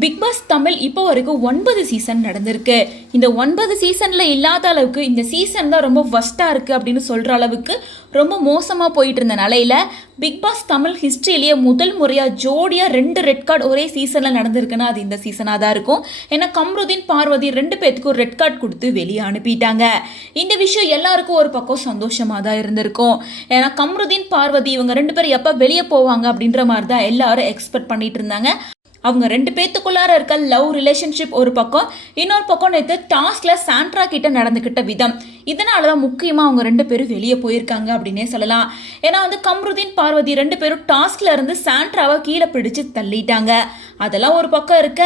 Big pass Tamil இப்போ வரைக்கும் 9 season நடந்திருக்கு. இந்த 9 சீசனில் இல்லாத அளவுக்கு இந்த சீசன் தான் ரொம்ப ஃபஸ்ட்டாக இருக்குது அப்படின்னு சொல்கிற அளவுக்கு ரொம்ப மோசமாக போயிட்டு இருந்த நிலையில் பிக் பாஸ் தமிழ் ஹிஸ்ட்ரியிலேயே முதல் முறையாக ஜோடியாக 2 ரெட் கார்டு ஒரே சீசனில் நடந்திருக்குன்னா அது இந்த சீசனாக தான் இருக்கும். ஏன்னா கம்ருதீன் பார்வதி 2 பேத்துக்கும் ரெட் கார்டு கொடுத்து வெளியே அனுப்பிட்டாங்க. இந்த விஷயம் எல்லாருக்கும் ஒரு பக்கம் சந்தோஷமாக தான் இருந்திருக்கும். ஏன்னா கம்ருதீன் பார்வதி இவங்க 2 பேரும் எப்போ வெளியே போவாங்க அப்படின்ற மாதிரி தான் எல்லாரும் எக்ஸ்பெக்ட் பண்ணிட்டு இருந்தாங்க. அவங்க 2 பேத்துக்குள்ளார இருக்க லவ் ரிலேஷன்ஷிப் ஒரு பக்கம், இன்னொரு பக்கம் நேற்று டாஸ்க்ல சாண்ட்ரா கிட்ட நடந்துக்கிட்ட விதம், இதனால தான் முக்கியமாக அவங்க 2 பேரும் வெளியே போயிருக்காங்க அப்படின்னே சொல்லலாம். ஏன்னா கம்ருதீன் பார்வதி 2 பேரும் டாஸ்க்ல இருந்து சாண்ட்ராவை கீழே பிடிச்சு தள்ளிட்டாங்க. அதெல்லாம் ஒரு பக்கம் இருக்க,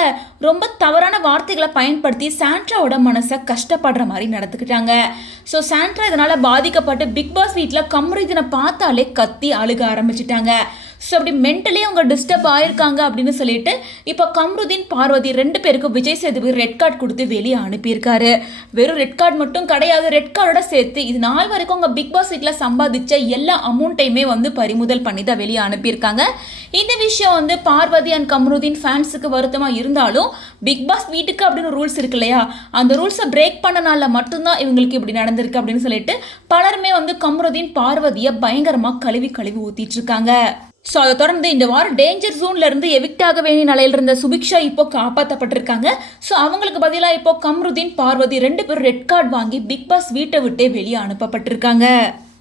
ரொம்ப தவறான வார்த்தைகளை பயன்படுத்தி சாண்ட்ராவோட மனசை கஷ்டப்படுற மாதிரி நடந்துக்கிட்டாங்க. ஸோ சாண்ட்ரா இதனால பாதிக்கப்பட்டு பிக் பாஸ் வீட்டில் கம்ருதீனை பார்த்தாலே கத்தி அழுக ஆரம்பிச்சிட்டாங்க. ஸோ அப்படி மென்டலி அவங்க டிஸ்டர்ப் ஆயிருக்காங்க அப்படின்னு சொல்லிட்டு இப்போ கம்ருதீன் பார்வதி 2 பேருக்கும் விஜய் சேதுபதி ரெட் கார்டு கொடுத்து வெளியே அனுப்பியிருக்காரு. வெறும் ரெட் கார்டு மட்டும் கிடையாது, ரெட் கார்டோட சேர்த்து இது நாள் வரைக்கும் அவங்க பிக் பாஸ் வீட்டில் சம்பாதிச்ச எல்லா அமௌண்ட்டையுமே பறிமுதல் பண்ணி தான் வெளியே அனுப்பியிருக்காங்க. இந்த விஷயம் பார்வதி அண்ட் கம்ருதீன் ஃபேன்ஸுக்கு வருத்தமாக இருந்தாலும் பிக் பாஸ் வீட்டுக்கு அப்படின்னு ரூல்ஸ் இருக்கு இல்லையா, அந்த ரூல்ஸை பிரேக் பண்ணனால மட்டும்தான் இவங்களுக்கு இப்படி நடந்திருக்கு அப்படின்னு சொல்லிட்டு பலருமே கம்ருதீன் பார்வதியை பயங்கரமாக கழுவி ஊற்றிட்டு இருக்காங்க. ஸோ அதை தொடர்ந்து இந்த வாரம் டேஞ்சர் ஜோன்ல இருந்து எவிக்ட் ஆக வேண்டிய நிலையில் இருந்த சுபிக்ஷா இப்போ காப்பாற்றப்பட்டிருக்காங்க. ஸோ அவங்களுக்கு பதிலாக இப்போ கம்ருதீன் பார்வதி 2 பேரும் ரெட் கார்டு வாங்கி பிக் பாஸ் வீட்டை விட்டே வெளியே அனுப்பப்பட்டிருக்காங்க.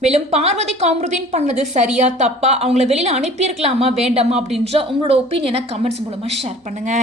மேலும் பார்வதி கம்ருதீன் பண்ணது சரியா தப்பா, அவங்கள வெளியில அனுப்பியிருக்கலாமா வேண்டாமா அப்படின்ற உங்களோட ஒப்பீனியனை கமெண்ட்ஸ் மூலமா ஷேர் பண்ணுங்க.